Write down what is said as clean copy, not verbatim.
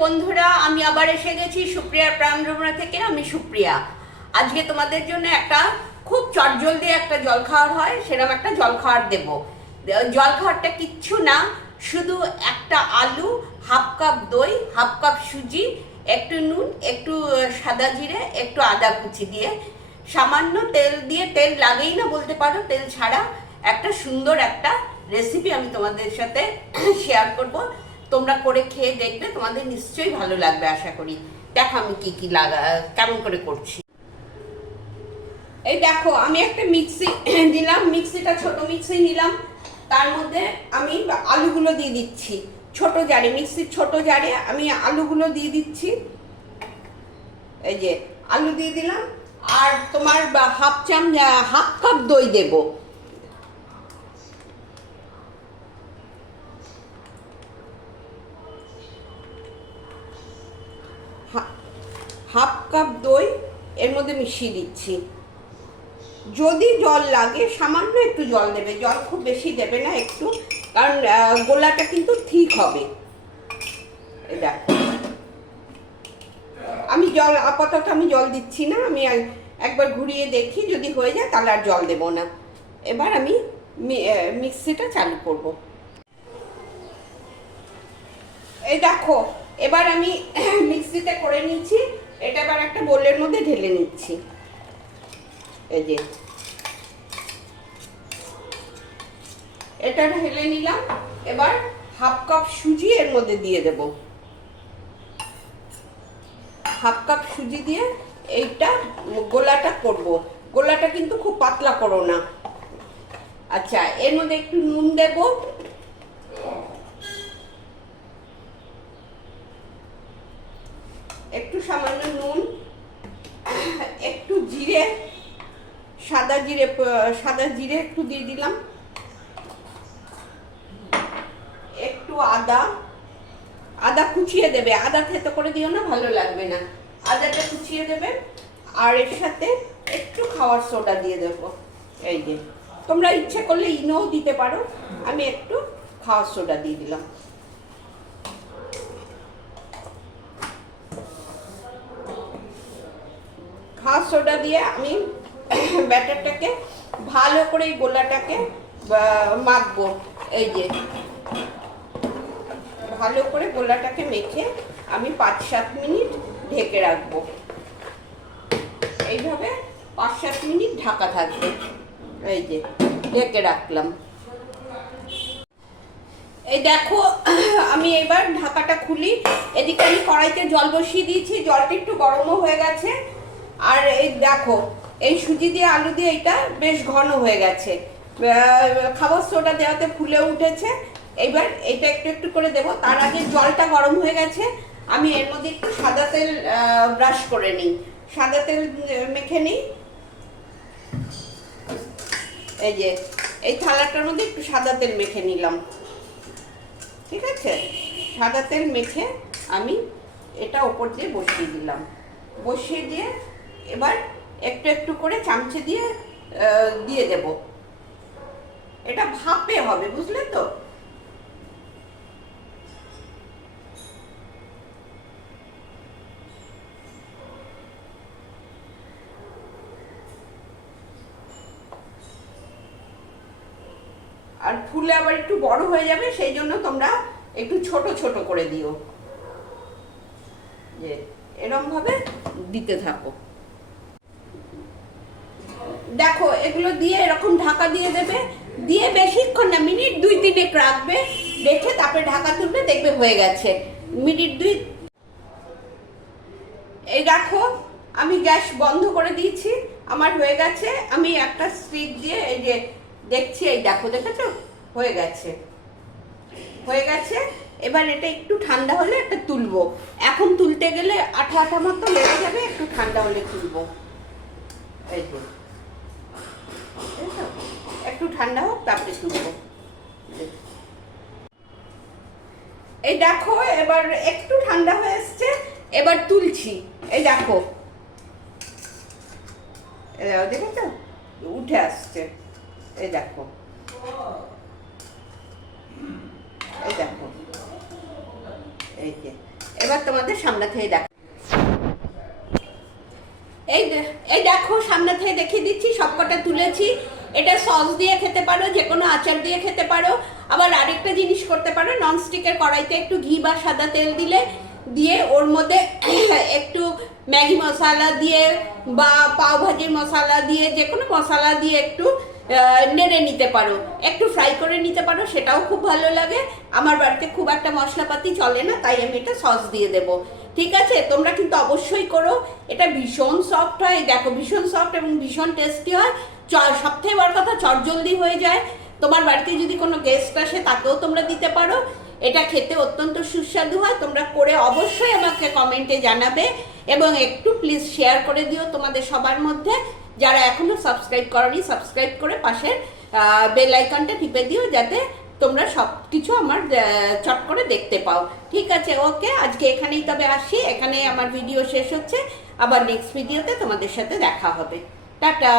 বন্ধুরা, আমি আবার এসে গেছি সুপ্রিয়ার প্রাণরমনা থেকে। আমি সুপ্রিয়া। আজকে তোমাদের জন্য একটা খুব চটজলদি একটা জলখাবার হয়, সেরকম একটা জলখাবার দেব। জলখাবারটা কিচ্ছু না, শুধু একটা আলু, হাফ কাপ দই, হাফ কাপ সুজি, একটু নুন, একটু সাদা জিরে, একটু আদা কুচি দিয়ে, সামান্য তেল দিয়ে, তেল লাগেই না বলতে পারো, তেল ছাড়া একটা সুন্দর একটা রেসিপি আমি তোমাদের সাথে শেয়ার করব। তোমরা করে খেয়ে দেখবে, তোমাদের নিশ্চয়ই ভালো লাগবে আশা করি। দেখো আমি কি কি কেমন করে করছি। এই দেখো, আমি একটা মিক্সি দিলাম, মিক্সিটা ছোট মিক্সি নিলাম। তার মধ্যে আমি আলুগুলো দিয়ে দিচ্ছি ছোট জারে, মিক্সির ছোট জারে আমি আলুগুলো দিয়ে দিচ্ছি। এই যে আলু দিয়ে দিলাম। আর তোমার হাফ কাপ দই দেবো। হাফ কাপ দই এর মধ্যে মিশিয়ে দিচ্ছি। যদি জল লাগে সামান্য একটু জল দেবে, জল খুব বেশি দেবে না, একটু, কারণ গোলাটা কিন্তু ঠিক হবে। দেখো আমি জল আপাতত আমি জল দিচ্ছি না, আমি একবার ঘুরিয়ে দেখি, যদি হয়ে যায় তাহলে আর জল দেবো না। এবার আমি মিক্সিটা চালু করব। এই দেখো, এবার আমি মিক্সিতে করে নিচ্ছি। এটা এবার একটা বোলের মধ্যে ঢেলে নিচ্ছি। এই যে এটা ঢেলে নিলাম। এবার হাফ কাপ সুজি এর মধ্যে দিয়ে দেব। হাফ কাপ সুজি দিয়ে এইটা গোলাটা করব। গোলাটা কিন্তু খুব পাতলা করো না। আচ্ছা, এর মধ্যে একটু নুন দেব, একটু সামান্য নুন, একটু জিরে, সাদা জিরে একটু দিয়ে দিলাম, একটু আদা কুচিয়ে দেবে। আদা থেতো করে দিও না, ভালো লাগবে না, আদাটা কুচিয়ে দেবে। আর এর সাথে একটু খাওয়ার সোডা দিয়ে দেবো। এই যে তোমরা ইচ্ছে করলে ইনোও দিতে পারো, আমি একটু খাওয়ার সোডা দিয়ে দিলাম। খাওয়ার সোডা দিয়ে আমি ব্যাটারটাকে ভালো করে এই গোলাটাকে মাখবো। এই যে ভালো করে গোলাটাকে মেখে আমি 5-7 মিনিট ঢেকে রাখবো। এইভাবে 5-7 মিনিট ঢাকা থাকবে। এই যে ঢেকে রাখলাম। এই দেখো, আমি এবার ঢাকাটা খুলি। এদিকে আমি কড়াইতে জল বসিয়ে দিয়েছি, জলটা একটু গরমও হয়ে গেছে। আর এই দেখো, এই সুজি দিয়ে আলু দিয়ে এটা বেশ ঘন হয়ে গেছে, খাবার সোডা দেওয়াতে ফুলে উঠেছে। এইবার এটা একটু একটু করে দেবো। তার আগে জলটা গরম হয়ে গেছে, আমি এর মধ্যে একটু সাদা তেল ব্রাশ করে নিই, সাদা তেল মেখে নিই। এই যে এই থালাটার মধ্যে একটু সাদা তেল মেখে নিলাম। ঠিক আছে, সাদা তেল মেখে আমি এটা ওপর দিয়ে বসিয়ে দিলাম। বসিয়ে দিয়ে এবার একটু একটু করে চামচে দিয়ে দিয়ে দেব। এটা ভাপে হবে, বুঝলে তো? আর ফুলে আবার একটু বড় হয়ে যাবে, সেই জন্য তোমরা একটু ছোট ছোট করে দিও। যে এরকম ভাবে দিতে থাকো। দেখো এগুলো দিয়ে এরকম ঢাকা দিয়ে দেবে, দিয়ে বেশিক্ষণ না, মিনিট 2-3 রাখবে, রেখে তারপরে ঢাকা তুলবে, দেখবে হয়ে গেছে। মিনিট 2। এই দেখো আমি গ্যাস বন্ধ করে দিয়েছি, আমার হয়ে গেছে। আমি একটা স্টিক দিয়ে এই যে দেখছি, এই দেখো, দেখেছো হয়ে গেছে, হয়ে গেছে। এবার এটা একটু ঠান্ডা হলে এটা তুলবো। এখন তুলতে গেলে আঠা আঠা মতো লেগে যাবে, একটু ঠান্ডা হলে তুলবো। এই যে একটু ঠান্ডা হোক, তারপরে তুলবো। এই দেখো এবার একটু ঠান্ডা হয়ে এসছে, এবার তুলছি। এই দেখো, দেখেছো উঠে আসছে। এই দেখো, এই দেখো, এই যে এবার এবার তোমাদের সামনে থেকে দেখো, এই দেখো সামনে থেকে দেখিয়ে দিচ্ছি, সবকটা তুলেছি। এটা সস দিয়ে খেতে পারো, যে কোনো আচার দিয়ে খেতে পারো। আবার আরেকটা জিনিস করতে পারো, ননস্টিকের কড়াইতে একটু ঘি বা সাদা তেল দিয়ে ওর মধ্যে একটু ম্যাগি মশলা দিয়ে বা পাও ভাজির মশলা দিয়ে, যে কোনো মশলা দিয়ে একটু নেড়ে নিতে পারো, একটু ফ্রাই করে নিতে পারো, সেটাও খুব ভালো লাগে। আমার বাড়িতে খুব একটা মশলাপাতি চলে না, তাই আমি এটা সস দিয়ে দেবো। ঠিক আছে, তোমরা কিন্তু অবশ্যই করো। এটা ভীষণ সফট হয়, দেখো ভীষণ সফট এবং ভীষণ টেস্টি হয়। সবথেকে বড় কথা, চটজলদি হয়ে যায়। তোমার বাড়িতে যদি কোনো গেস্ট আসে তাকেও তোমরা দিতে পারো। এটা খেতে অত্যন্ত সুস্বাদু হয়। তোমরা করে অবশ্যই আমাকে কমেন্টে জানাবে এবং একটু প্লিজ শেয়ার করে দিও তোমাদের সবার মধ্যে। যারা এখনো সাবস্ক্রাইব করনি, সাবস্ক্রাইব করে পাশের বেল আইকনটা টিপে দিও, যাতে তোমরা সব কিছু আমার চট করে দেখতে পাও। ঠিক আছে, ওকে, আজকে এখানেই তবে আসি, এখানেই আমার ভিডিও শেষ হচ্ছে। আবার নেক্সট ভিডিওতে তোমাদের সাথে দেখা হবে। টাটা।